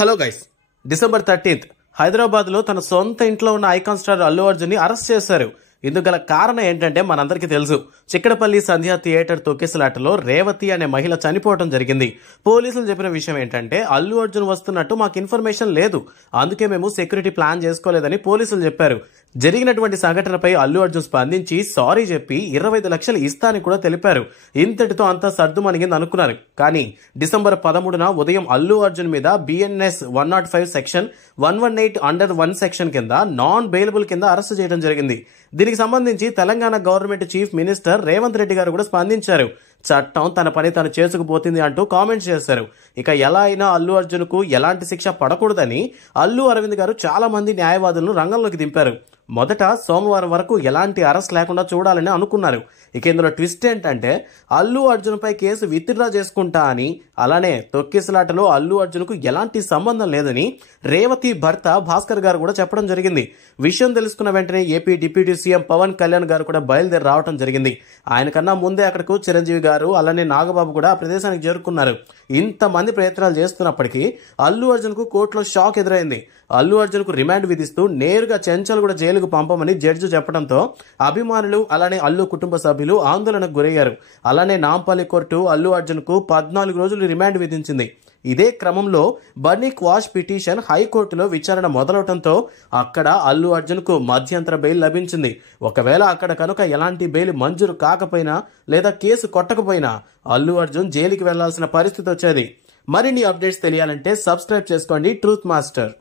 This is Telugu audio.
Hello guys, December 13th Hyderabad లో తన సొంత ఇంట్లో ఉన్న ఐకాన్ స్టార్ అల్లు అర్జున్ ని అరెస్ట్ చేశారు. ఇందుకు గల కారణం ఏంటంటే మనందరికీ తెలుసు. చిక్కడపల్లి సంధ్యా థియేటర్ తొక్కిసలాటలో రేవతి అనే మహిళ చనిపోవడం జరిగింది. పోలీసులు చెప్పిన విషయం ఏంటంటే అల్లు అర్జున్ వస్తున్నట్టు మాకు ఇన్ఫర్మేషన్ లేదు, అందుకే మేము సెక్యూరిటీ ప్లాన్ చేసుకోలేదని పోలీసులు చెప్పారు. జరిగినటువంటి సంఘటనపై అల్లు అర్జున్ స్పందించి సారీ చెప్పి 25 లక్షలు ఇస్తానని కూడా తెలిపారు. ఇంతటితో అంతా సర్దుమణిగింది అనుకున్నారు. కానీ డిసెంబర్ 13న ఉదయం అల్లు అర్జున్ మీద BNS 105 సెక్షన్ 118(1) సెక్షన్ కింద నాన్ బెయిలబుల్ కింద అరెస్ట్ చేయడం జరిగింది. దీనికి సంబంధించి Telangana government chief minister Revanth Reddy గారు కూడా స్పందించారు. చట్టం తన పని తను చేసుకుపోతుంది అంటూ కామెంట్స్ చేశారు. ఇక ఎలా అయినా అల్లు అర్జున్ కు ఎలాంటి శిక్ష పడకూడదని అల్లు అరవింద్ గారు చాలా మంది న్యాయవాదులను రంగంలోకి దింపారు. మొదట సోమవారం వరకు ఎలాంటి అరెస్ట్ లేకుండా చూడాలని అనుకున్నారు. ఇక ఇందులో ట్విస్ట్ ఏంటంటే అల్లు అర్జున్ పై కేసు విత్డ్రా చేసుకుంటా అని, అలానే తొక్కిసలాటలో అల్లు అర్జున్ కు ఎలాంటి సంబంధం లేదని రేవతి భర్త భాస్కర్ గారు కూడా చెప్పడం జరిగింది. విషయం తెలుసుకున్న వెంటనే AP deputy CM Pawan Kalyan garu కూడా బయలుదేరి రావడం జరిగింది. ఆయన కన్నా ముందే అక్కడకు చిరంజీవి గారు అలానే నాగబాబు కూడా ఆ ప్రదేశానికి చేరుకున్నారు. ఇంతమంది ప్రయత్నాలు చేస్తున్నప్పటికీ అల్లు అర్జున్ కు కోర్టులో షాక్ ఎదురైంది. అల్లు అర్జున్ కు రిమాండ్ విధిస్తూ నేరుగా చెంచల్ కూడా జైలుకు పంపమని జడ్జి చెప్పడంతో అభిమానులు అలానే అల్లు కుటుంబ సభ్యులు ఆందోళనకు గురయ్యారు. అలానే నాంపల్లి కోర్టు అల్లు అర్జున్ కు 14 రోజులు రిమాండ్ విధించింది. ఇదే క్రమంలో బన్నీ క్వాష్ పిటిషన్ హైకోర్టులో విచారణ మొదలవడంతో అక్కడ అల్లు అర్జున్ కు మధ్యంతర బెయిల్ లభించింది. ఒకవేళ అక్కడ కనుక ఎలాంటి బెయిల్ మంజూరు కాకపోయినా లేదా కేసు కొట్టకపోయినా అల్లు అర్జున్ జైలుకి వెళ్లాల్సిన పరిస్థితి వచ్చేది. మరిన్ని అప్డేట్స్ తెలియాలంటే సబ్స్క్రైబ్ చేసుకోండి ట్రూత్ మాస్టర్.